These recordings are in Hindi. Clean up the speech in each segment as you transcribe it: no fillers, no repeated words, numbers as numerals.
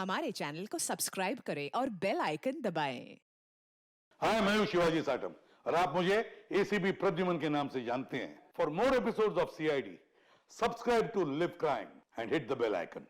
हमारे चैनल को सब्सक्राइब करें और बेल आइकन दबाएं। हाय, मैं हूं शिवाजी साटम और आप मुझे एसीपी प्रद्युमन के नाम से जानते हैं। For more episodes of CID, subscribe to live crime and hit the bell icon.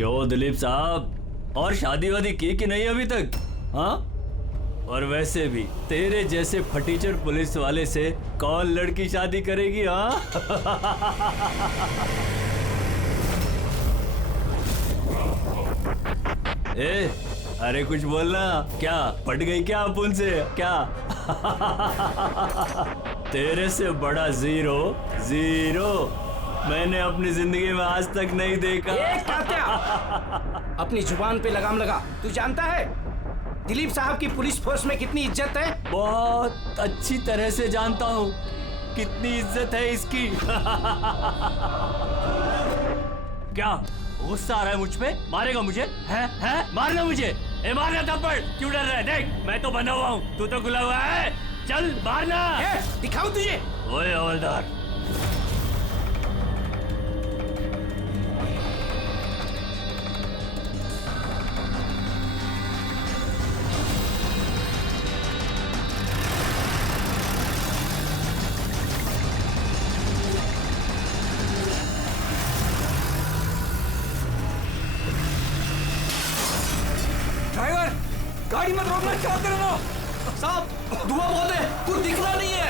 क्यों दिलीप साहब, और शादी वादी की कि नहीं अभी तक? हाँ, और वैसे भी तेरे जैसे फटीचर पुलिस वाले से कौन लड़की शादी करेगी? हाँ ए, अरे कुछ बोलना। क्या पट गई क्या अपुन से? क्या तेरे से बड़ा जीरो जीरो मैंने अपनी जिंदगी में आज तक नहीं देखा। क्या अपनी जुबान पे लगाम लगा। तू जानता है दिलीप साहब की पुलिस फोर्स में कितनी इज्जत है? बहुत अच्छी तरह से जानता हूँ कितनी इज्जत है इसकी। क्या गुस्सा आ रहा है मुझ पे? मारेगा मुझे? है? मारना मुझे? मारना थप्पड़। क्यों डर रहा है? देख, मैं तो बना हुआ हूँ, तू तो खुला हुआ है। चल मारना। दिखाऊं तुझे? ओए हवलदार, गाड़ी मत रोकना। क्या कर रहे हो साहब? धुआं बहुत है, कुछ दिखना नहीं है।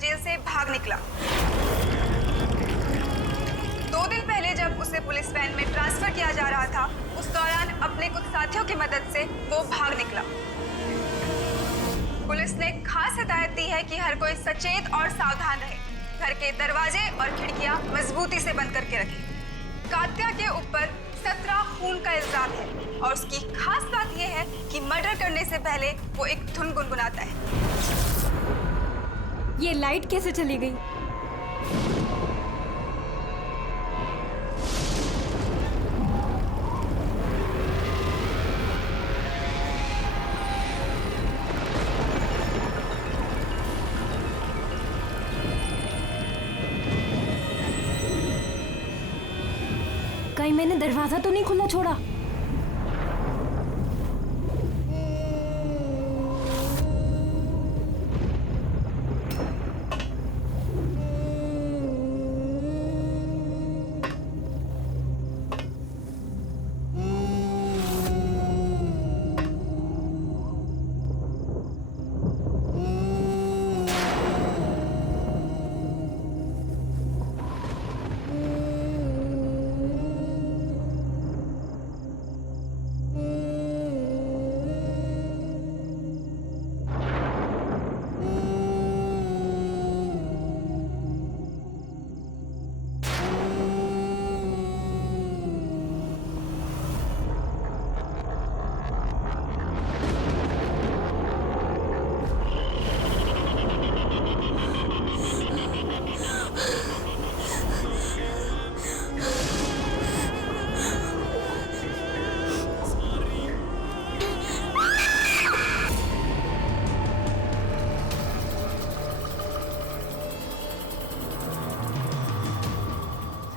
जेल से भाग निकला। 2 दिन पहले जब उसे पुलिस वैन में ट्रांसफर किया जा रहा था, उस दौरान अपने कुछ साथियों की मदद से वो भाग निकला। पुलिस ने खास हिदायत दी है कि हर कोई सचेत और सावधान रहे, घर के दरवाजे और खिड़कियां मजबूती से बंद करके रखे। कात्या के ऊपर 17 खून का इल्जाम है और उसकी खास बात यह है कि मर्डर करने से पहले वो एक धुन गुनगुनाता है। ये लाइट कैसे चली गई? कहीं मैंने दरवाजा तो नहीं खुला छोड़ा?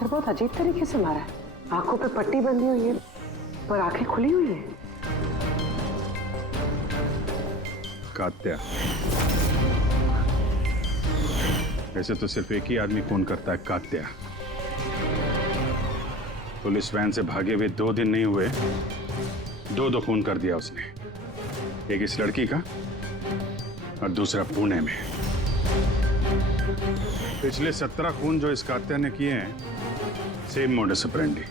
सर बहुत अजीब तरीके से मारा है। आंखों पे पट्टी बंधी हुई है पर आंखें खुली हुई है। कात्या, वैसे तो सिर्फ एक ही आदमी खून करता है, कात्या। पुलिस वैन से भागे हुए 2 दिन नहीं हुए, 2 खून कर दिया उसने। एक इस लड़की का और दूसरा पुणे में। पिछले 17 खून जो इस कात्या ने किए हैं, सेम मोडस ऑपरेंडी।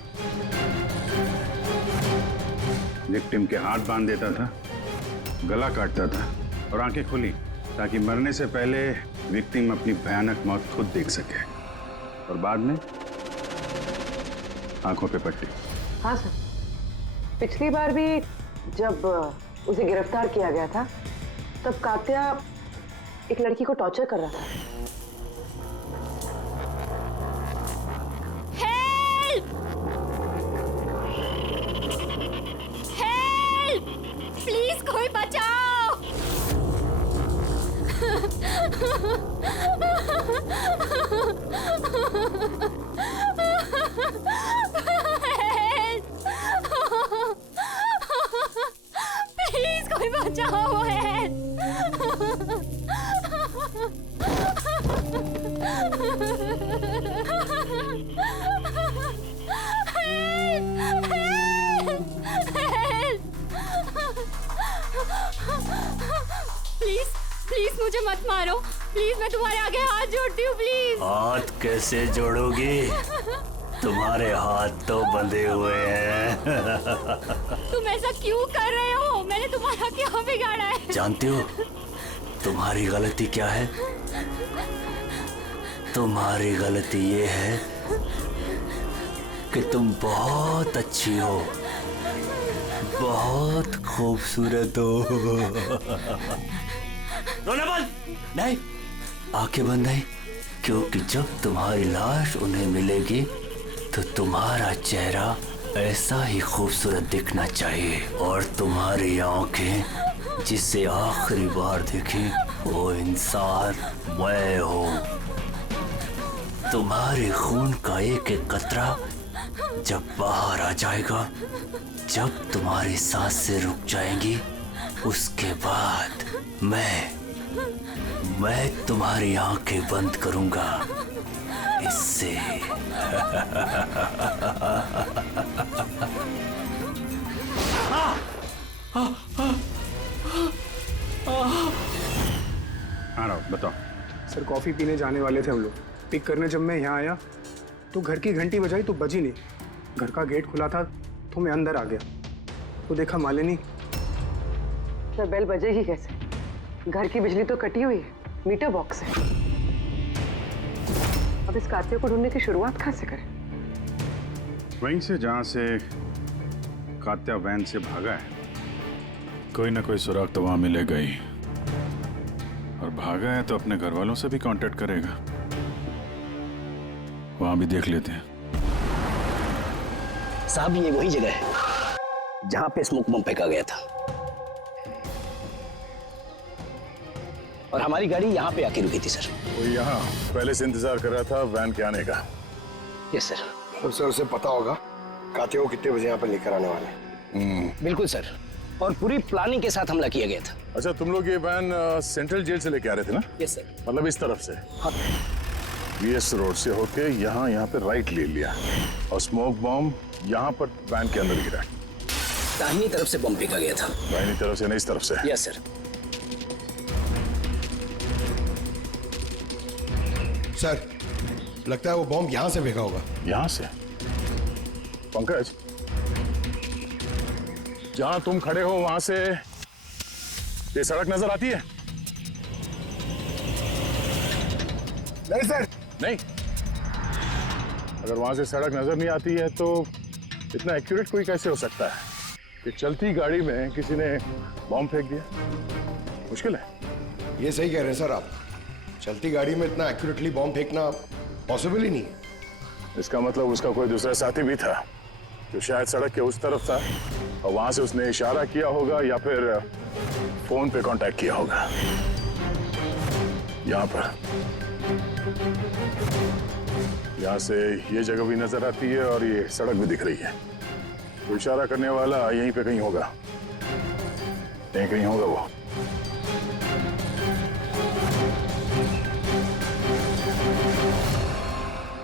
विक्टिम के हाथ बांध देता था, गला काटता था और आंखें खुली ताकि मरने से पहले विक्टिम अपनी भयानक मौत खुद देख सके, और बाद में आंखों पे पट्टी। हाँ सर, पिछली बार भी जब उसे गिरफ्तार किया गया था तब कात्या एक लड़की को टॉर्चर कर रहा था। हेल्प! हेल्प! प्लीज कोई बचाओ! प्लीज कोई बचाओ! प्लीज प्लीज मुझे मत मारो, प्लीज मैं तुम्हारे आगे हाथ जोड़ती हूँ, प्लीज। हाथ कैसे जोड़ोगी? तुम्हारे हाथ तो बंधे हुए हैं। तुम ऐसा क्यों कर रहे हो? मैंने तुम्हारा क्या बिगाड़ा है? जानती हो तुम्हारी गलती क्या है? तुम्हारी गलती ये है कि तुम बहुत अच्छी हो, बहुत खूबसूरत हो। रोना बंद! नहीं, आंखें बंद नहीं, क्योंकि जब तुम्हारी लाश उन्हें मिलेगी तो तुम्हारा चेहरा ऐसा ही खूबसूरत दिखना चाहिए, और तुम्हारी आंखें जिसे आखिरी बार देखी वो इंसान मैं हूँ। तुम्हारे खून का एक एक कतरा जब बाहर आ जाएगा, जब तुम्हारी सांसें रुक जाएंगी, उसके बाद मैं तुम्हारी आंखें बंद करूंगा। इससे हाँ राव, बताओ। सर कॉफी पीने जाने वाले थे हम लोग। पिक करने जब मैं यहाँ आया तो घर की घंटी बजाई तो बजी नहीं। घर का गेट खुला था तो मैं अंदर आ गया तो देखा मालिनी। सर बेल बजेगी कैसे? घर की बिजली तो कटी हुई है, मीटर बॉक्स है। अब इस कात्या को ढूंढने की शुरुआत कहाँ से करें? वहीं से जहां से कात्या वैन से भागा है। कोई ना कोई सुराग तो वहां मिलेगा ही, और भागा है तो अपने घर वालों से भी कांटेक्ट करेगा। वहां भी देख लेते हैं। साहब ये वही जगह है जहां पे स्मोक बम फेंका गया था, और हमारी गाड़ी यहाँ पे आके रुकी थी सर। वो यहाँ पहले से इंतजार कर रहा था वैन के आने का। Yes sir. तो सर उसे पता होगा कात्या को कितने बजे यहाँ पर लेकर आने वाले। बिल्कुल सर, और पूरी प्लानिंग के साथ हमला किया गया था। अच्छा, तुम लोग ये वैन सेंट्रल जेल से लेके आ रहे थे ना? Yes sir. मतलब इस तरफ से? हाँ। वीएस रोड से होके यहाँ पे राइट ले लिया, और स्मोक बॉम्ब यहाँ पर वैन के अंदर गिरा। दाहिनी तरफ से बम फेंका गया था। दाहिनी तरफ से नहीं, इस तरफ से? Yes sir. सर लगता है वो बॉम्ब यहाँ से फेंका होगा। यहाँ से? पंकज, जहां तुम खड़े हो वहां से ये सड़क नजर आती है? नहीं सर। नहीं? अगर वहां से सड़क नजर नहीं आती है तो इतना एक्यूरेट कोई कैसे हो सकता है कि चलती गाड़ी में किसी ने बॉम्ब फेंक दिया? मुश्किल है। ये सही कह रहे हैं सर आप, चलती गाड़ी में इतना एक्यूरेटली बॉम्ब फेंकना पॉसिबल ही नहीं। इसका मतलब उसका कोई दूसरा साथी भी था जो शायद सड़क के उस तरफ था, और वहां से उसने इशारा किया होगा या फिर फोन पे कांटेक्ट किया होगा। यहाँ पर यहाँ से ये जगह भी नजर आती है और ये सड़क भी दिख रही है। तो इशारा करने वाला यहीं पे कहीं होगा, यहीं कहीं होगा वो।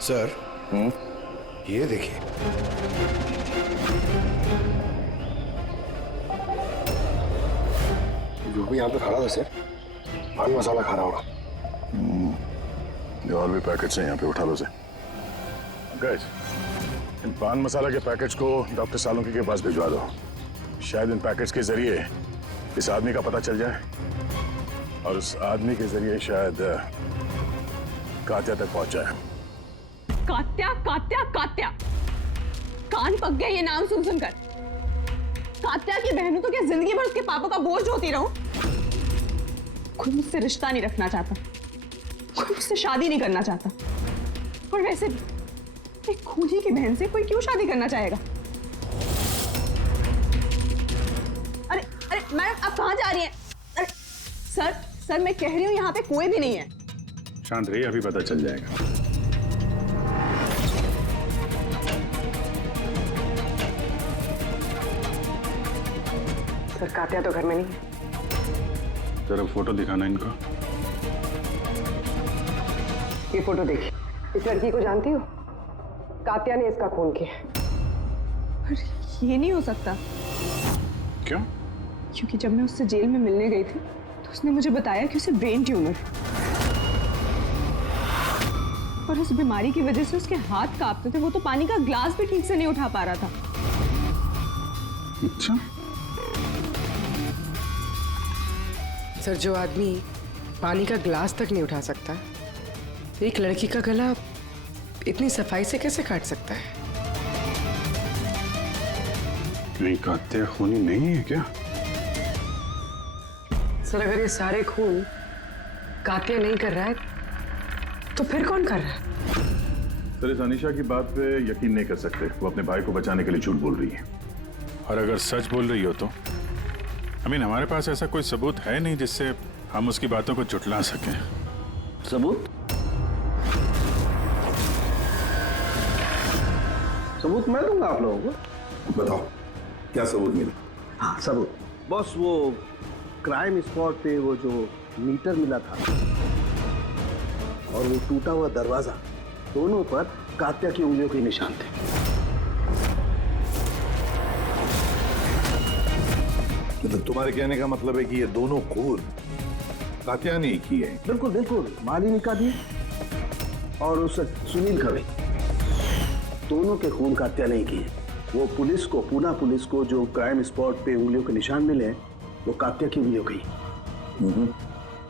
सर ये देखिए, जो भी यहाँ पे खड़ा था सर, पान मसाला खा रहा होगा। ये और भी पैकेट्स हैं यहाँ पे, उठा लो से। गाइस, इन पान मसाला के पैकेट्स को डॉक्टर सालुंकी के पास भिजवा दो। शायद इन पैकेट्स के जरिए इस आदमी का पता चल जाए और उस आदमी के जरिए शायद कात्या तक पहुंच जाए। कात्या कात्या कात्या, कान पक गया ये नाम सुन सुनकर। कात्या की बहन तो क्या जिंदगी भर उसके पापा का बोझ होती रहूं? कोई मुझसे रिश्ता नहीं रखना चाहता, कोई मुझसे शादी नहीं करना चाहता। और वैसे भी एक खूनी की बहन से कोई क्यों शादी करना चाहेगा? अरे अरे मैडम, आप कहाँ जा रही हैं? अरे सर मैं कह रही हूँ यहाँ पे कोई भी नहीं है। शांत रहिए, अभी पता चल जाएगा। सर, कात्या तो घर में नहीं है। जरा फोटो दिखाना इनको। ये फोटो देखिए। इस लड़की को जानती हो? कात्या ने इसका खून किया। पर ये नहीं हो सकता। क्यों? क्योंकि जब मैं उससे जेल में मिलने गई थी तो उसने मुझे बताया कि उसे ब्रेन ट्यूमर है और उस बीमारी की वजह से उसके हाथ कांपते थे। वो तो पानी का ग्लास भी ठीक से नहीं उठा पा रहा था। अच्छा। सर, जो आदमी पानी का ग्लास तक नहीं उठा सकता, एक लड़की का गला इतनी सफाई से कैसे काट सकता है? नहीं, कात्या खूनी नहीं है क्या? सर, अगर ये सारे खून कात्या नहीं कर रहा है तो फिर कौन कर रहा है? सर, इस अनीशा की बात पे यकीन नहीं कर सकते। वो अपने भाई को बचाने के लिए झूठ बोल रही है। और अगर सच बोल रही हो तो हमारे पास ऐसा कोई सबूत है नहीं जिससे हम उसकी बातों को झुठला सकें। सबूत? सबूत मैं दूंगा आप लोगों को। बताओ, क्या सबूत मिला? हाँ, सबूत बॉस, वो क्राइम स्पॉट पे वो जो मीटर मिला था और वो टूटा हुआ दरवाजा, दोनों पर कात्या की उंगलियों के निशान थे। तो तुम्हारे कहने का मतलब है कि ये दोनों खून कात्या ने की है? बिल्कुल बिल्कुल, मालिनी का भी और उस सुनील का भी, दोनों के खून कात्या नहीं किए। वो पुलिस को, पूना पुलिस को जो क्राइम स्पॉट पे उंगलियों के निशान मिले वो कात्या की उंगलियों की।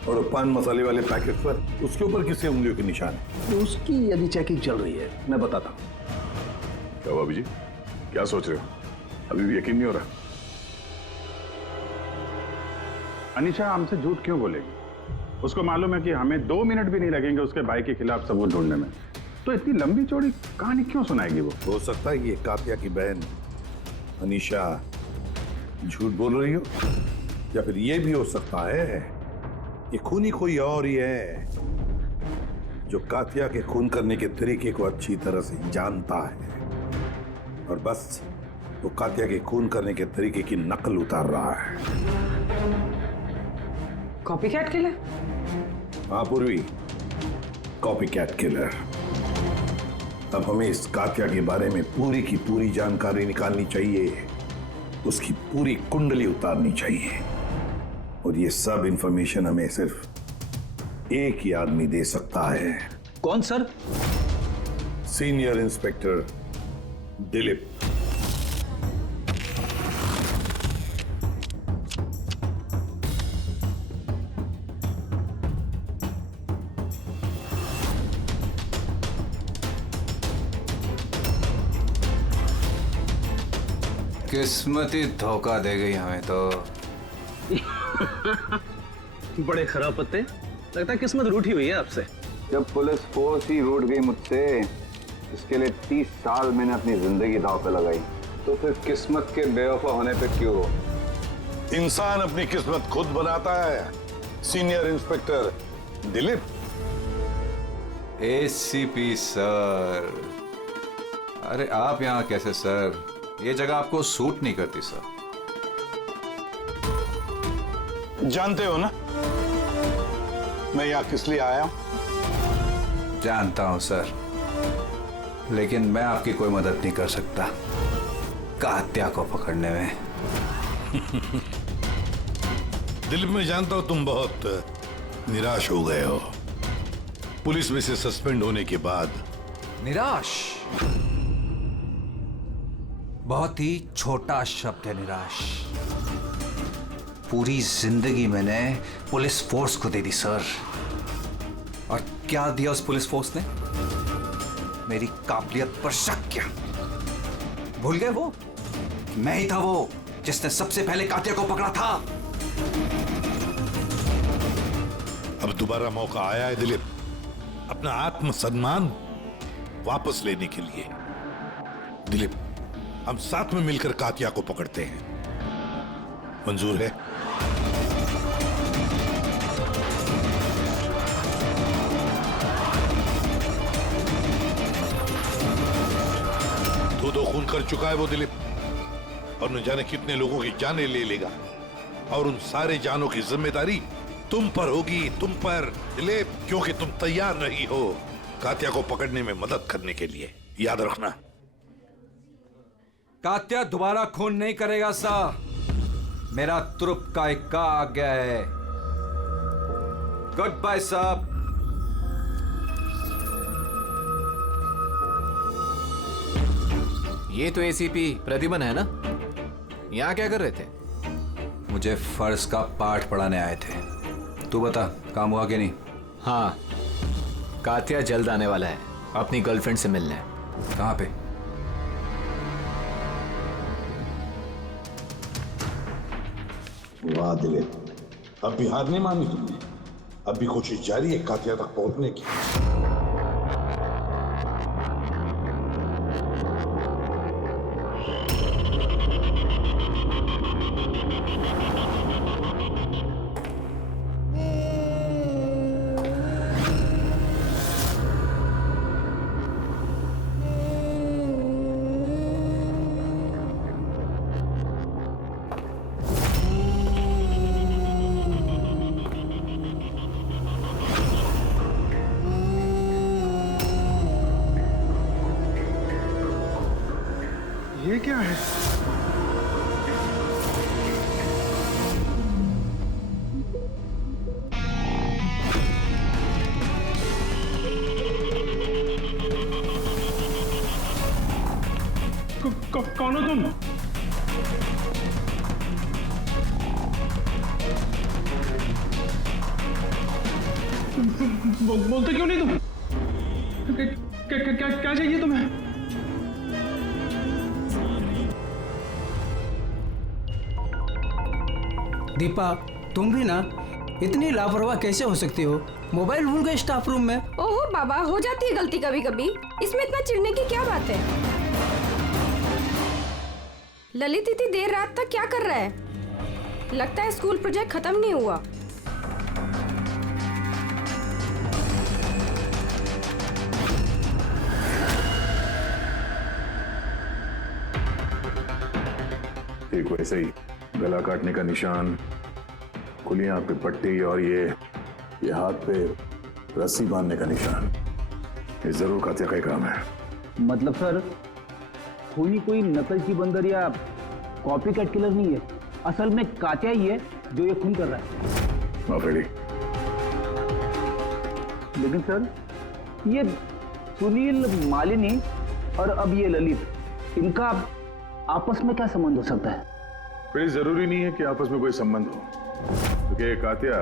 और पान मसाले वाले पैकेट पर उसके ऊपर किसके उंगलियों के निशान है? तो उसकी यदि चेकिंग चल रही है, मैं बताता हूँ। क्या भाभी जी, क्या सोच रहे हो? अभी भी यकीन नहीं हो रहा? अनीशा हमसे झूठ क्यों बोलेगी? उसको मालूम है कि हमें 2 मिनट भी नहीं लगेंगे उसके भाई के खिलाफ सबूत ढूंढने में। तो इतनी लंबी चौड़ी कहानी क्यों सुनाएगी वो? हो सकता है ये कात्या की बहन अनीशा झूठ बोल रही हो, या फिर ये भी हो सकता है कि खूनी कोई और ही है जो कात्या के खून करने के तरीके को अच्छी तरह से जानता है और बस वो कात्या के खून करने के तरीके की नकल उतार रहा है। Copycat killer? हाँ पूर्वी, कॉपीकैट किलर। अब हमें इस कात्या के बारे में पूरी की पूरी जानकारी निकालनी चाहिए, उसकी पूरी कुंडली उतारनी चाहिए और ये सब इंफॉर्मेशन हमें सिर्फ एक ही आदमी दे सकता है। कौन सर? Senior inspector Dilip. किस्मत ही धोखा दे गई हमें तो। बड़े खराब पत्ते, लगता है किस्मत रूठी हुई है आपसे। जब पुलिस फोर्स ही रूठ गई मुझसे, इसके लिए 30 साल मैंने अपनी जिंदगी दांव पे लगाई, तो फिर किस्मत के बेवफा होने पे क्यों हो? इंसान अपनी किस्मत खुद बनाता है, senior inspector Dilip. ACP sir, अरे आप यहाँ कैसे सर? ये जगह आपको सूट नहीं करती सर। जानते हो ना मैं यहाँ किस लिए आया हूं? जानता हूं सर, लेकिन मैं आपकी कोई मदद नहीं कर सकता कात्या को पकड़ने में। दिल में जानता हूं तुम बहुत निराश हो गए हो पुलिस में से सस्पेंड होने के बाद। निराश बहुत ही छोटा शब्द है, निराश। पूरी जिंदगी मैंने पुलिस फोर्स को दे दी सर, और क्या दिया उस पुलिस फोर्स ने? मेरी काबिलियत पर शक किया। भूल गए वो? मैं ही था वो जिसने सबसे पहले कात्या को पकड़ा था। अब दोबारा मौका आया है दिलीप अपना आत्मसम्मान वापस लेने के लिए। दिलीप, हम साथ में मिलकर कात्या को पकड़ते हैं, मंजूर है? दो खून कर चुका है वो दिलीप, और न जाने कितने लोगों की जानें ले लेगा, और उन सारे जानों की जिम्मेदारी तुम पर होगी, तुम पर दिलीप, क्योंकि तुम तैयार नहीं हो कात्या को पकड़ने में मदद करने के लिए। याद रखना। कात्या दोबारा खून नहीं करेगा सा। मेरा तुरुप का इक्का आ गया है। गुड बाय साहब। ये तो एसीपी प्रद्युमन है ना? यहाँ क्या कर रहे थे? मुझे फर्ज का पाठ पढ़ाने आए थे। तू बता, काम हुआ कि नहीं? हाँ, कात्या जल्द आने वाला है अपनी गर्लफ्रेंड से मिलने। कहाँ पे? वाह दिलीप, अब भी हार नहीं मानी तुमने। अब भी कोशिश जारी है कात्या तक पहुंचने की। ये क्या है? कौन हो तुम? बोलते क्यों नहीं तुम? क्या चाहिए तुम्हें? दीपा, तुम भी ना इतनी लापरवाह कैसे हो सकती हो? मोबाइल भूल गए स्टाफ रूम में। ओहो बाबा, हो जाती है गलती कभी कभी, इसमें इतना चिढ़ने की क्या बात है? ललित इतनी देर रात तक क्या कर रहा है? लगता है स्कूल प्रोजेक्ट खत्म नहीं हुआ। एक वैसे ही गला काटने का निशान, खुली आंख पे पट्टी, और ये हाथ पे रस्सी बांधने का निशान। ये जरूर कात्या का ही काम है। मतलब सर, खूनी कोई नकल की बंदर या कॉपी कैट किलर नहीं है, असल में कात्या ही है जो ये खून कर रहा है। माफेड़ी। लेकिन सर, ये सुनील, मालिनी और अब ये ललित, इनका आपस में क्या संबंध हो सकता है? फिर जरूरी नहीं है कि आपस में कोई संबंध हो, क्योंकि कात्या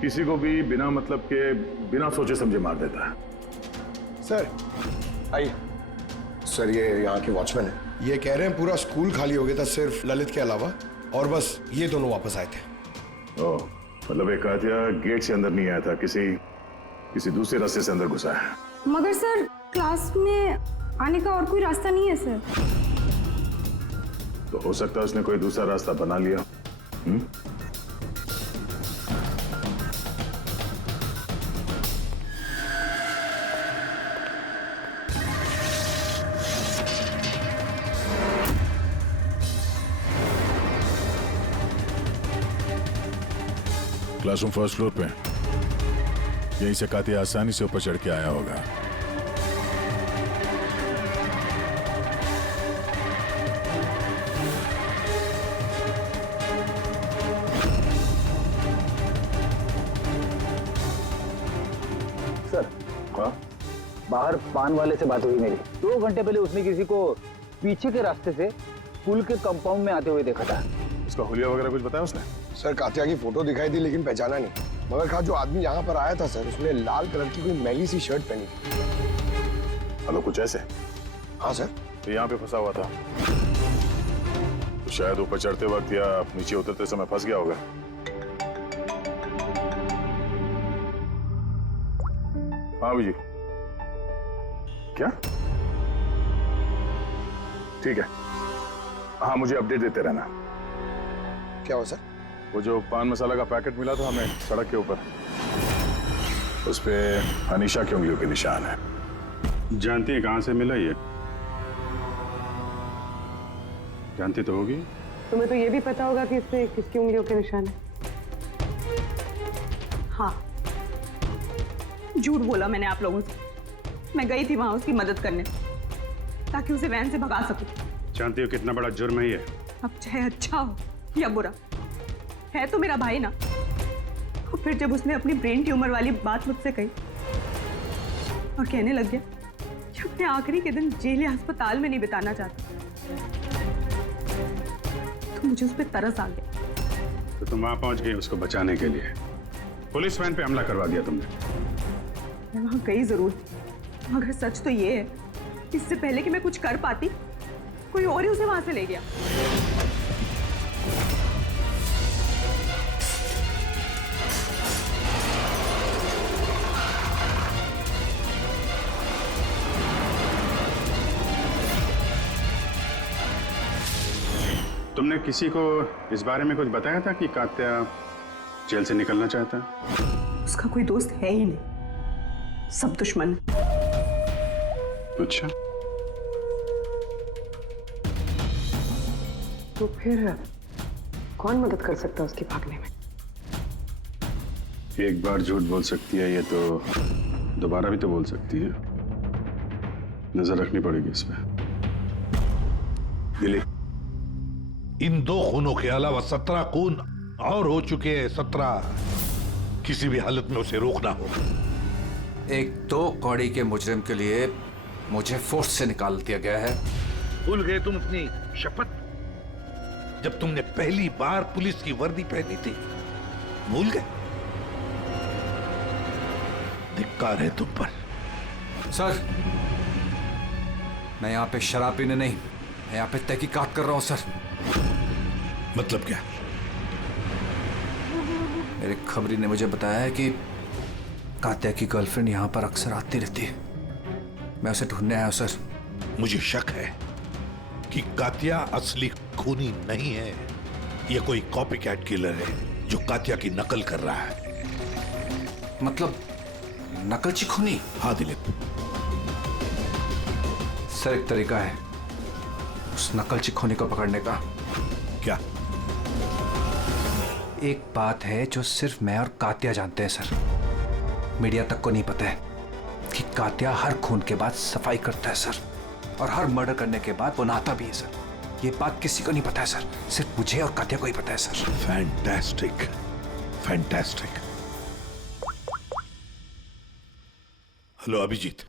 किसी को भी बिना मतलब के, बिना सोचे समझे मार देता है। सर आइए। सर ये यहाँ के वॉचमैन है, ये कह रहे हैं पूरा स्कूल खाली हो गया था सिर्फ ललित के अलावा, और बस ये दोनों वापस आए थे। ओह, मतलब एक कात्या गेट से अंदर नहीं आया था, किसी दूसरे रास्ते से अंदर घुसा है। मगर सर, क्लास में आने का और कोई रास्ता नहीं है सर। तो हो सकता है उसने कोई दूसरा रास्ता बना लिया। क्लासरूम फर्स्ट फ्लोर पे। यहीं से कातिया आसानी से ऊपर चढ़ के आया होगा। सर, बाहर पान वाले से बात हुई मेरी। 2 घंटे पहले उसने किसी को पीछे के रास्ते से पुल के कंपाउंड में आते हुए देखा था। उसका हुलिया वगैरह कुछ बताया उसने? सर कातिया की फोटो दिखाई थी लेकिन पहचाना नहीं। मगर कहा जो आदमी यहाँ पर आया था सर, उसने लाल कलर की कोई मैली सी शर्ट पहनी थी। हेलो, कुछ ऐसे? हाँ सर। तो यहाँ पे फंसा हुआ था, तो शायद ऊपर चढ़ते वक्त या नीचे उतरते समय फंस गया होगा। हाँ जी, क्या? ठीक है, हाँ मुझे अपडेट देते रहना। क्या हो सर? वो जो पान मसाला का पैकेट मिला था हमें सड़क के ऊपर, उस पे अनीशा की उंगलियों के निशान है। जानती है कहां से मिला ये? जानती तो होगी। तुम्हें तो ये भी पता होगा कि इस पे किसकी उंगलियों के निशान है। हाँ, झूठ बोला मैंने आप लोगों से। मैं गई थी वहां उसकी मदद करने ताकि उसे वैन से भगा सकूं। जानती हो कितना बड़ा जुर्म है ये? अब चाहे अच्छा हो या बुरा, है तो मेरा भाई ना। और फिर जब उसने अपनी ब्रेन ट्यूमर वाली बात मुझसे कही और कहने लग गया कि अपने आखिरी के दिन जेल या अस्पताल में नहीं बिताना चाहता, तो मुझे उस पर तरस आ गया। तो तुम वहां पहुंच गई उसको बचाने के लिए। पुलिस वैन पे हमला करवा दिया तुमने। मैं वहां गई जरूर थी, मगर सच तो ये है, इससे पहले कि मैं कुछ कर पाती, कोई और ही उसे वहां से ले गया। तुमने किसी को इस बारे में कुछ बताया था कि कात्या जेल से निकलना चाहता है? उसका कोई दोस्त है ही नहीं, सब दुश्मन। अच्छा, तो फिर कौन मदद कर सकता है उसके भागने में? एक बार झूठ बोल सकती है ये तो दोबारा भी तो बोल सकती है। नजर रखनी पड़ेगी इस पे। दिलीप, इन 2 खूनों के अलावा 17 खून और हो चुके हैं। 17। किसी भी हालत में उसे रोकना होगा। एक 2 कौड़ी के मुजरिम के लिए मुझे फोर्स से निकाल दिया गया है। भूल गए तुम अपनी शपथ जब तुमने पहली बार पुलिस की वर्दी पहनी थी? भूल गए? धिक्कार है तुम पर। सर, मैं यहाँ पे शराब पीने नहीं, मैं यहाँ पे तहकीकात कर रहा हूँ सर। मतलब क्या? मेरे खबरी ने मुझे बताया है कि कात्या की गर्लफ्रेंड यहाँ पर अक्सर आती रहती है। मैं उसे ढूंढने आया हूँ सर। मुझे शक है कि कात्या असली खूनी नहीं है। यह कोई कॉपी कैट किलर है जो कात्या की नकल कर रहा है। मतलब नकलची खूनी? हाँ दिलीप। सर, एक तरीका है उस नकलची खूनी को पकड़ने का। क्या? एक बात है जो सिर्फ मैं और कात्या जानते हैं सर, मीडिया तक को नहीं पता है कि कात्या हर खून के बाद सफाई करता है सर, और हर मर्डर करने के बाद वो नहाता भी है सर। ये बात किसी को नहीं पता है सर, सिर्फ मुझे और कात्या को ही पता है sir. Fantastic, fantastic. Hello Abhijeet.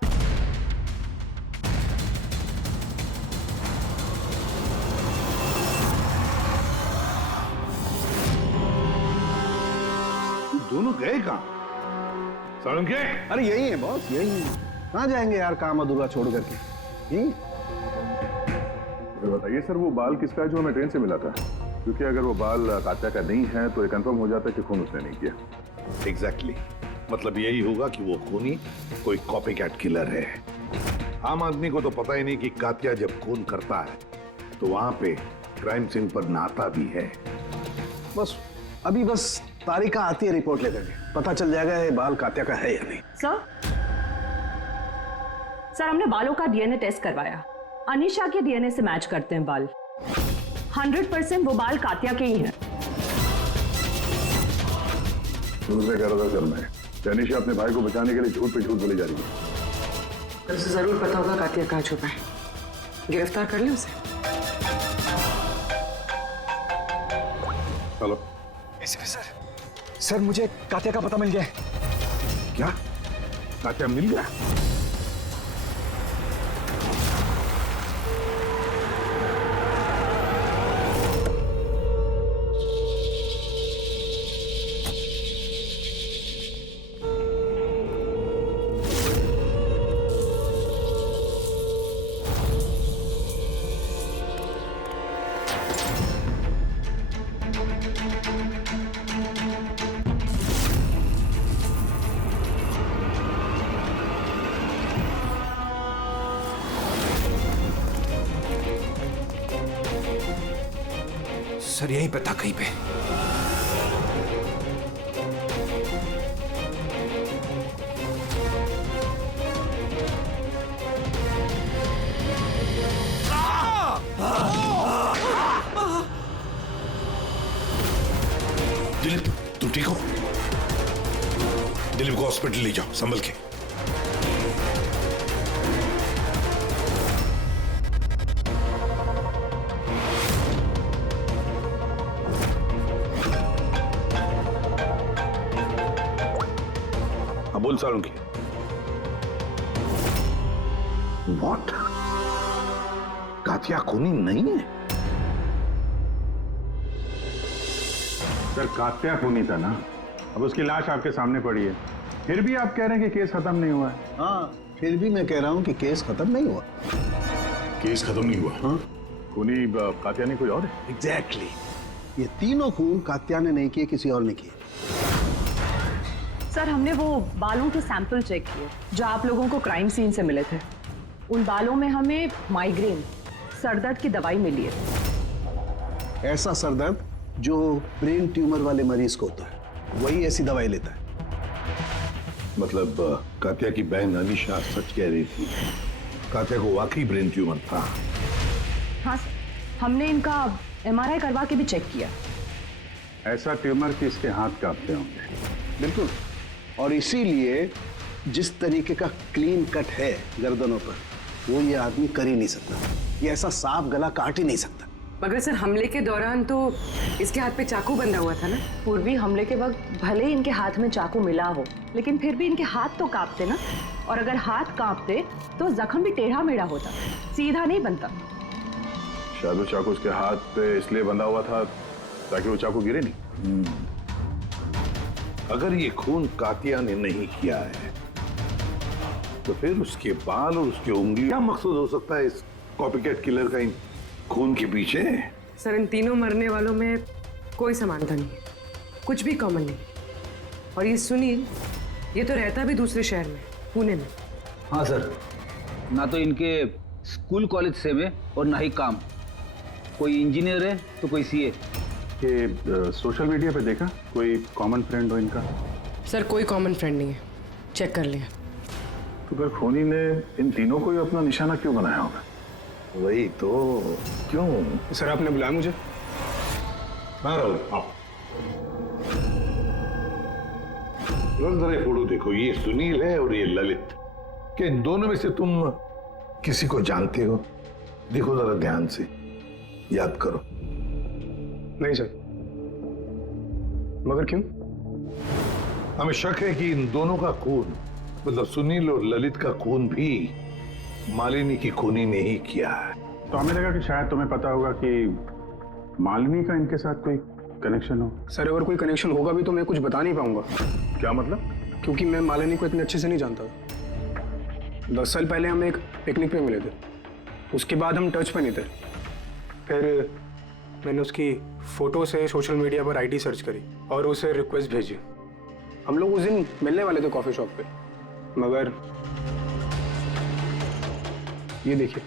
दोनों गए कहां? सालुंके? अरे यही है बॉस, यही है। कहाँ जाएंगे यार काम अधूरा छोड़ करके? यही। बताइए सर, वो बाल किसका है जो हमें ट्रेन से मिला था? क्योंकि अगर वो बाल कात्या का नहीं है तो ये कंफर्म हो जाता है कि खून उसने नहीं किया। एग्जैक्टली। मतलब यही होगा कि वो खूनी कोई कॉपी कैट किलर है। आम आदमी को तो पता ही नहीं कि कात्या जब खून करता है तो वहां पे क्राइम सीन पर नहाता भी है। बस अभी तारिका आती है रिपोर्ट लेकर के, पता चल जाएगा ये बाल कात्या का है या नहीं। सर, हमने बालों का डीएनए टेस्ट करवाया। अनीशा के डीएनए से मैच करते हैं बाल। 100% वो बाल कात्या के ही हैं। शुरू से कह रहा था सर मैं, अनीशा अपने भाई को बचाने के लिए झूठ पे झूठ बोली जा रही है। पर उसे जरूर पता होगा कातिया कहाँ छुपा है। गिरफ्तार कर ले उसे। हेलो एसीपी सर मुझे कातिया का पता मिल गया है। क्या? कातिया मिल गया? सर यहीं पे था कहीं पे। दिलीप तू ठीक हो? दिलीप को हॉस्पिटल ले जाओ संभल के। बोल सालुंकी। What? कातिया खूनी नहीं है? सर कात्या खूनी था ना, अब उसकी लाश आपके सामने पड़ी है, फिर भी आप कह रहे हैं कि केस खत्म नहीं हुआ है। हाँ, फिर भी मैं कह रहा हूँ कि केस खत्म नहीं हुआ। केस खत्म नहीं हुआ? हाँ? खूनी कात्या नहीं कोई और है? एग्जैक्टली। ये तीनों खून कात्या ने नहीं किए, किसी और ने किए। सर हमने वो बालों के सैंपल चेक किए जो आप लोगों को क्राइम सीन से मिले थे। उन बालों में हमें माइग्रेन, सरदर्द की दवाई मिली है। ऐसा सरदर्द जो ब्रेन ट्यूमर वाले मरीज को होता है, वही ऐसी दवाई लेता है। मतलब कातिया की बहन अनीशा सच कह रही थी, कातिया को वाकई ब्रेन ट्यूमर था। हाँ सर, हमने इनका MRI करवा के भी चेक किया। ऐसा ट्यूमर कि इसके हाथ कांपते होंगे। बिल्कुल, और इसीलिए जिस तरीके का क्लीन कट है गर्दनों पर, वो ये आदमी कर ही नहीं सकता। ये ऐसा साफ गला काट ही नहीं सकता। मगर सर हमले के दौरान तो इसके हाथ पे चाकू बंधा हुआ था ना। पूर्वी हमले के वक्त भले ही इनके हाथ में चाकू मिला हो, लेकिन फिर भी इनके हाथ तो कांपते ना, और अगर हाथ कांपते तो जख्म भी टेढ़ा मेढ़ा होता, सीधा नहीं बनता। शायद वो चाकू उसके हाथ पे इसलिए बंधा हुआ था ताकि वो चाकू गिरे नहीं। अगर ये खून कातिया ने नहीं किया है तो फिर उसके बाल और उसकी उंगली, क्या मकसद हो सकता है इस कॉपीकैट किलर का इन खून के पीछे? सर इन तीनों मरने वालों में कोई समानता नहीं, कुछ भी कॉमन नहीं। और ये सुनील, ये तो रहता भी दूसरे शहर में, पुणे में। हाँ सर, ना तो इनके स्कूल कॉलेज से में और ना ही काम। कोई इंजीनियर है तो कोई CA। ये सोशल मीडिया पे देखा कोई कॉमन फ्रेंड हो इनका? सर कोई कॉमन फ्रेंड नहीं है, चेक कर लिया। तो फिर खूनी ने इन तीनों को ही अपना निशाना क्यों बनाया होगा? वही तो, क्यों? सर आपने बुलाया मुझे? हाँ राहुल, आओ। जरा फोटो देखो, ये सुनील है और ये ललित। क्या इन दोनों में से तुम किसी को जानते हो? देखो जरा ध्यान से, याद करो। नहीं सर। मगर क्यों? हमें शक है कि इन दोनों का खून, मतलब सुनील और ललित का खून भी मालिनी की खूनी ने ही किया है। तो हमें लगा कि शायद तुम्हें पता होगा कि मालिनी का इनके साथ कोई कनेक्शन हो। सर अगर कोई कनेक्शन होगा भी तो मैं कुछ बता नहीं पाऊंगा। क्या मतलब? क्योंकि मैं मालिनी को इतने अच्छे से नहीं जानता। 10 साल पहले हम एक पिकनिक पे मिले थे, उसके बाद हम टच पे नहीं थे। फिर मैंने उसकी फोटो से सोशल मीडिया पर ID सर्च करी और उसे रिक्वेस्ट भेजी। हम लोग उस दिन मिलने वाले थे कॉफी शॉप पे, मगर ये देखिए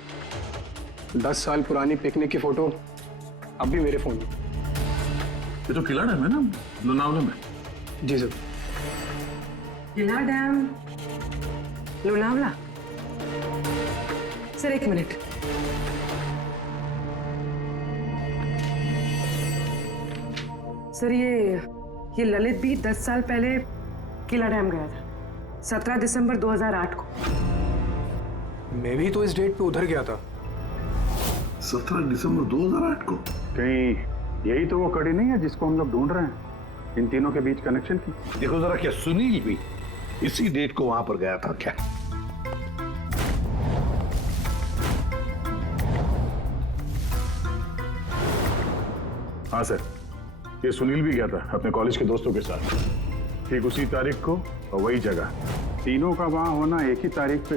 10 साल पुरानी पिकनिक की फोटो अब भी मेरे फोन में। ये तो किला डैम है ना, लोनावला में? जी सर। किला डैम, लोनावला। सर 1 मिनट। सर ये ये ललित भी 10 साल पहले किला डैम गया था, 17 दिसंबर 2008 को। मैं भी तो इस डेट पे उधर गया था। 17 दिसंबर 2008 को? कहीं यही तो वो कड़ी नहीं है जिसको हम लोग ढूंढ रहे हैं, इन तीनों के बीच कनेक्शन की? देखो जरा, क्या सुनील भी इसी डेट को वहां पर गया था क्या? हाँ सर, ये सुनील भी गया था अपने कॉलेज के दोस्तों के साथ, ठीक उसी तारीख को और वही जगह। तीनों का वहां होना एक ही तारीख पे,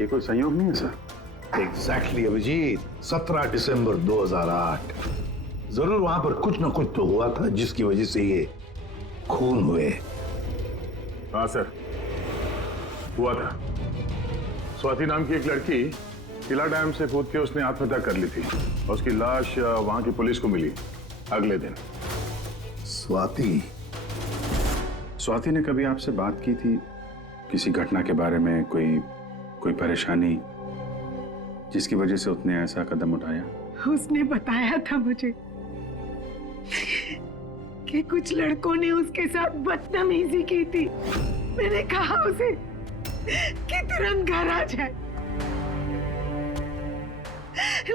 ये कोई संयोग नहीं है सर? एग्जैक्टली अभिजीत, 17 दिसंबर 2008। जरूर वहां पर कुछ ना कुछ तो हुआ था जिसकी वजह से ये खून हुए। हाँ सर, हुआ था। स्वाति नाम की एक लड़की किला डैम से कूद के उसने आत्महत्या कर ली थी और उसकी लाश वहां की पुलिस को मिली अगले दिन। स्वाति ने कभी आपसे बात की थी किसी घटना के बारे में, कोई परेशानी जिसकी वजह से उसने ऐसा कदम उठाया? उसने बताया था मुझे कि कुछ लड़कों ने उसके साथ बदतमीजी की थी। मैंने कहा उसे कि तुरंत घर आ जाए,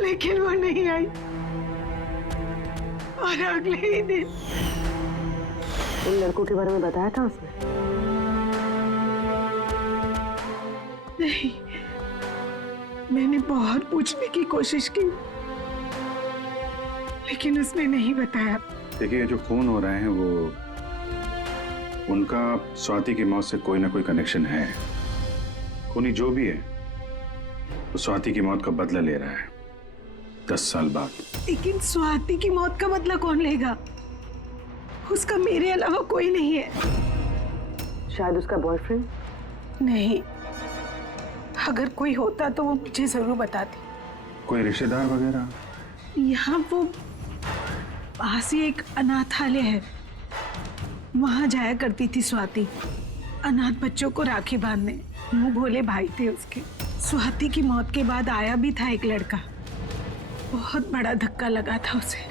लेकिन वो नहीं आई और अगले ही दिन उन लड़कों के बारे में बताया था उसने? नहीं, मैंने बहुत पूछने की कोशिश की, लेकिन उसने नहीं बताया। देखिए, जो खून हो रहे हैं वो उनका स्वाति की मौत से कोई ना कोई कनेक्शन है। खूनी जो भी है वो स्वाति की मौत का बदला ले रहा है 10 साल बाद। लेकिन स्वाति की मौत का बदला कौन लेगा? उसका मेरे अलावा कोई नहीं है। शायद उसका बॉयफ्रेंड? नहीं, अगर कोई होता तो वो मुझे जरूर बताती। कोई रिश्तेदार वगैरह? यहाँ वो पास ही एक अनाथालय है, वहां जाया करती थी स्वाति, अनाथ बच्चों को राखी बांधने। मुंह भोले भाई थे उसके। स्वाति की मौत के बाद आया भी था एक लड़का, बहुत बड़ा धक्का लगा था उसे।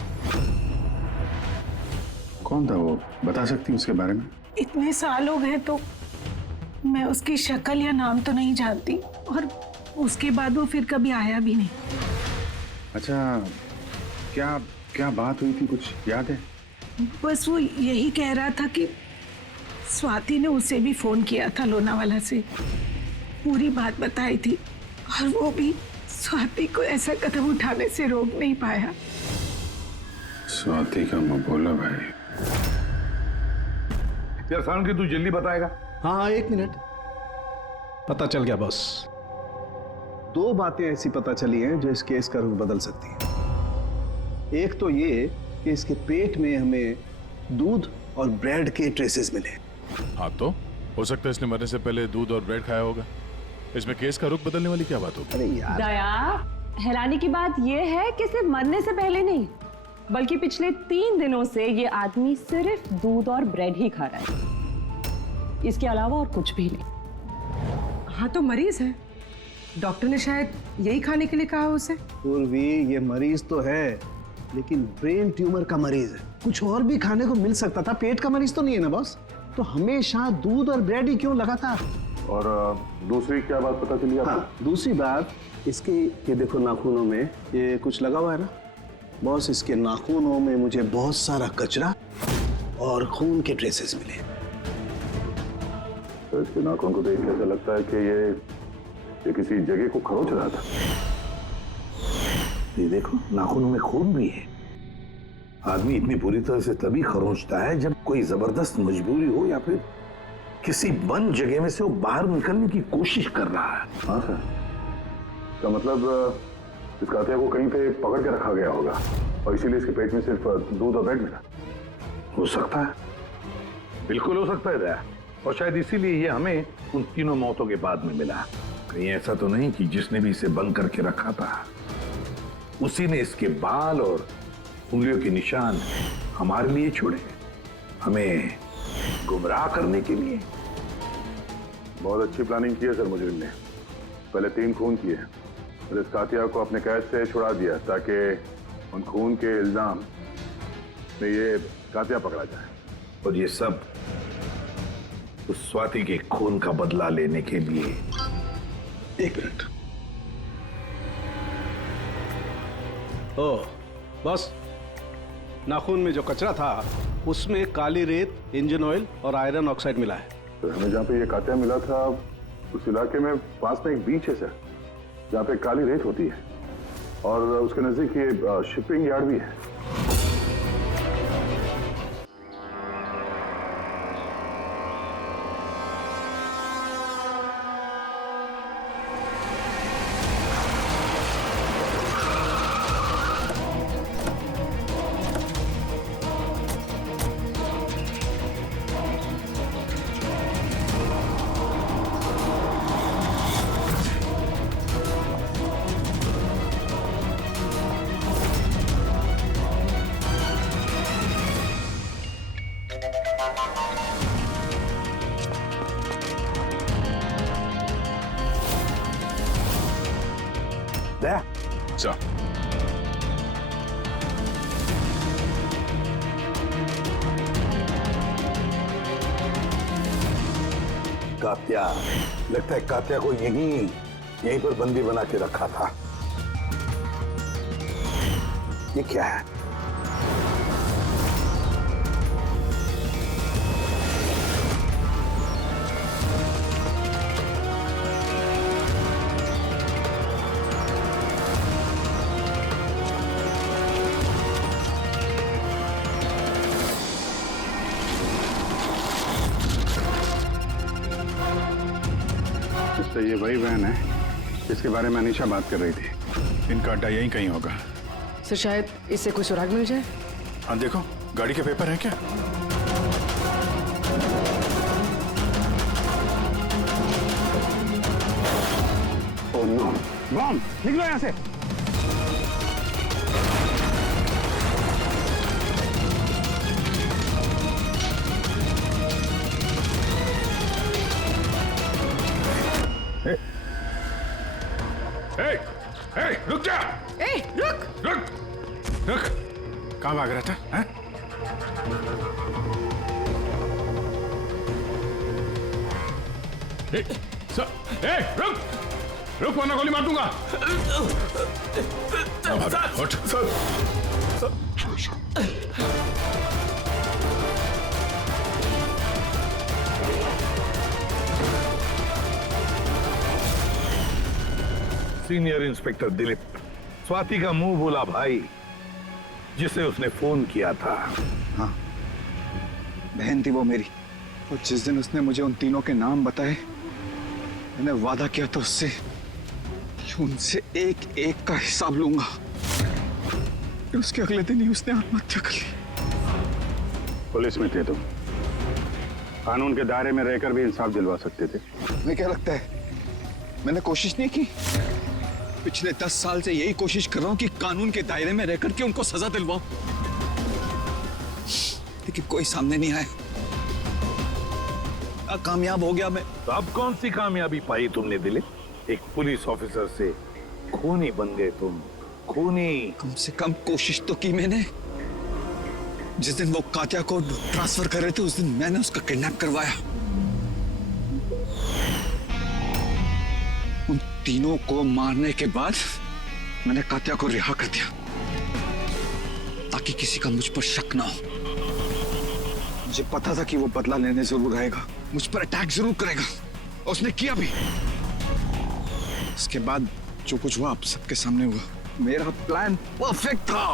कौन था वो, बता सकती हैं उसके बारे में? इतने साल हो गए तो मैं उसकी शक्ल या नाम तो नहीं जानती, और उसके बाद वो फिर कभी आया भी नहीं। अच्छा, क्या बात हुई थी, कुछ याद है? बस वो यही कह रहा था कि स्वाति ने उसे भी फोन किया था लोनावाला से, पूरी बात बताई थी, और वो भी स्वाति को ऐसा कदम उठाने से रोक नहीं पाया। स्वाति का मबोला भाई। यार साउंड की तू जल्दी बताएगा? हाँ, 1 मिनट। पता चल गया बॉस। 2 बातें ऐसी पता चली हैं जो इस केस का रुख बदल सकती हैं। एक तो ये कि इसके पेट में हमें दूध और ब्रेड के ट्रेसेस मिले। हाँ, तो हो सकता है इसने मरने से पहले दूध और ब्रेड खाया होगा। इसमें केस का रुख बदलने वाली क्या बात होगी? अरे यार, दया, हैरानी की बात यह है कि सिर्फ मरने से पहले नहीं, बल्कि पिछले 3 दिनों से ये आदमी सिर्फ दूध और ब्रेड ही खा रहा है, इसके अलावा और कुछ भी नहीं। हाँ, तो मरीज है, डॉक्टर ने शायद यही खाने के लिए कहा उसे। पूर्वी, ये मरीज तो है, लेकिन ब्रेन ट्यूमर का मरीज है। कुछ और भी खाने को मिल सकता था, पेट का मरीज तो नहीं है ना बॉस। तो हमेशा दूध और ब्रेड ही क्यों लगातार? और दूसरी क्या बात पता चली आपको? हाँ, दूसरी बात इसके, ये देखो नाखूनों में ये कुछ लगा हुआ है ना बॉस। इसके नाखूनों में मुझे बहुत सारा कचरा और खून के ट्रेसेस मिले। तो इसके नाखून को देख के ऐसा लगता है कि ये किसी जगह को खरोच रहा था। ये देखो, नाखूनों में खून भी है। आदमी इतनी बुरी तरह से तभी खरोंचता है जब कोई जबरदस्त मजबूरी हो, या फिर किसी बंद जगह में से वो बाहर निकलने की कोशिश कर रहा है। हाँ सर, इसका मतलब इस कातिया को कहीं पे पकड़ के रखा गया होगा और इसीलिए इसके पेट में सिर्फ दूध और ब्रेड मिला। हो सकता है, बिल्कुल हो सकता है दया। और शायद इसीलिए ये हमें उन तीनों मौतों के बाद में मिला। कहीं ऐसा तो नहीं कि जिसने भी इसे बंद करके रखा था उसी ने इसके बाल और उंगलियों के निशान हमारे लिए छोड़े, हमें गुमराह करने के लिए। बहुत अच्छी प्लानिंग की है सर मुजरिम ने। पहले 3 खून किए और इस कातिया को अपने कैद से छुड़ा दिया ताकि उन खून के इल्जाम में ये कातिया पकड़ा जाए। और ये सब उस स्वाति के खून का बदला लेने के लिए। एक मिनट। ओह बस, नाखून में जो कचरा था उसमें काली रेत, इंजन ऑयल और आयरन ऑक्साइड मिला है। तो हमें जहाँ पे ये कात्या मिला था उस इलाके में पास में एक बीच है सर, जहाँ पे काली रेत होती है और उसके नजदीक ये शिपिंग यार्ड भी है। दया सर, कात्या, लगता है कात्या को यहीं पर बंदी बना के रखा था। ये क्या है? तो ये वही वैन है जिसके बारे में अनीशा बात कर रही थी। इनका अड्डा यहीं कहीं होगा। सर शायद इससे कोई सुराग मिल जाए। हाँ देखो, गाड़ी के पेपर है क्या? ओह नो, बम! निकलो यहाँ से। रुक जा! रुक! रुक! कहाँ भाग रहा था? हैं? रुक! रुक वरना गोली मार दूंगा। हट! सीनियर इंस्पेक्टर दिलीप, स्वाति का मुंह बोला भाई जिसे उसने फोन किया था। हाँ, बहन थी वो मेरी। और जिस दिन उसने मुझे उन तीनों के नाम बताए, मैंने वादा किया था उससे कि उनसे एक एक का हिसाब लूंगा। फिर उसके अगले दिन ही उसने आत्महत्या कर ली। पुलिस में थे तुम, कानून के दायरे में रहकर भी इंसाफ दिलवा सकते थे। तुम्हें क्या लगता है मैंने कोशिश नहीं की? पिछले 10 साल से यही कोशिश कर रहा हूं कि कानून के दायरे में रहकर के उनको सजा दिलवाऊं, लेकिन कोई सामने नहीं आया। कामयाब हो गया मैं। तो अब कौन सी कामयाबी पाई तुमने दिलीप? एक पुलिस ऑफिसर से खूनी बन गए तुम, खूनी। कम से कम कोशिश तो की मैंने। जिस दिन वो कात्या को ट्रांसफर कर रहे थे उस दिन मैंने उसका किडनैप करवाया। उन तीनों को मारने के बाद मैंने कात्या को रिहा कर दिया ताकि किसी का मुझ पर शक ना हो। मुझे पता था कि वो बदला लेने जरूर आएगा, मुझ पर अटैक जरूर करेगा, और उसने किया भी। इसके बाद जो कुछ हुआ आप सबके सामने हुआ। मेरा प्लान परफेक्ट था,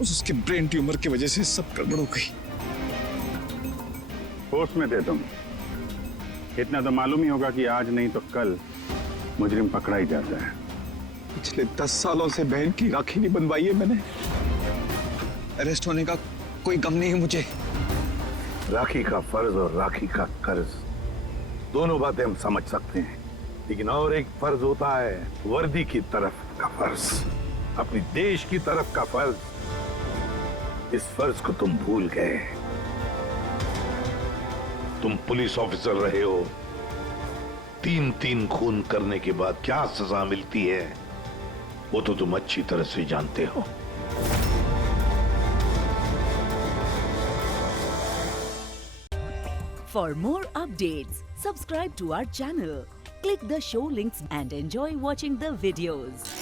उसके ब्रेन ट्यूमर की वजह से सब गड़बड़ हो गई। फोर्स में थे तुम, इतना तो मालूम ही होगा कि आज नहीं तो कल मुजरिम पकड़ा ही जाता है। पिछले 10 सालों से बहन की राखी नहीं बनवाई है मैंने। अरेस्ट होने का कोई गम नहीं है मुझे। राखी का फर्ज और राखी का कर्ज दोनों बातें हम समझ सकते हैं, लेकिन और एक फर्ज होता है वर्दी की तरफ का फर्ज, अपनी देश की तरफ का फर्ज। इस फर्ज को तुम भूल गए। तुम पुलिस ऑफिसर रहे हो, 3 खून करने के बाद क्या सजा मिलती है वो तो तुम अच्छी तरह से जानते हो। For more updates, subscribe to our channel, click the show links and enjoy watching the videos.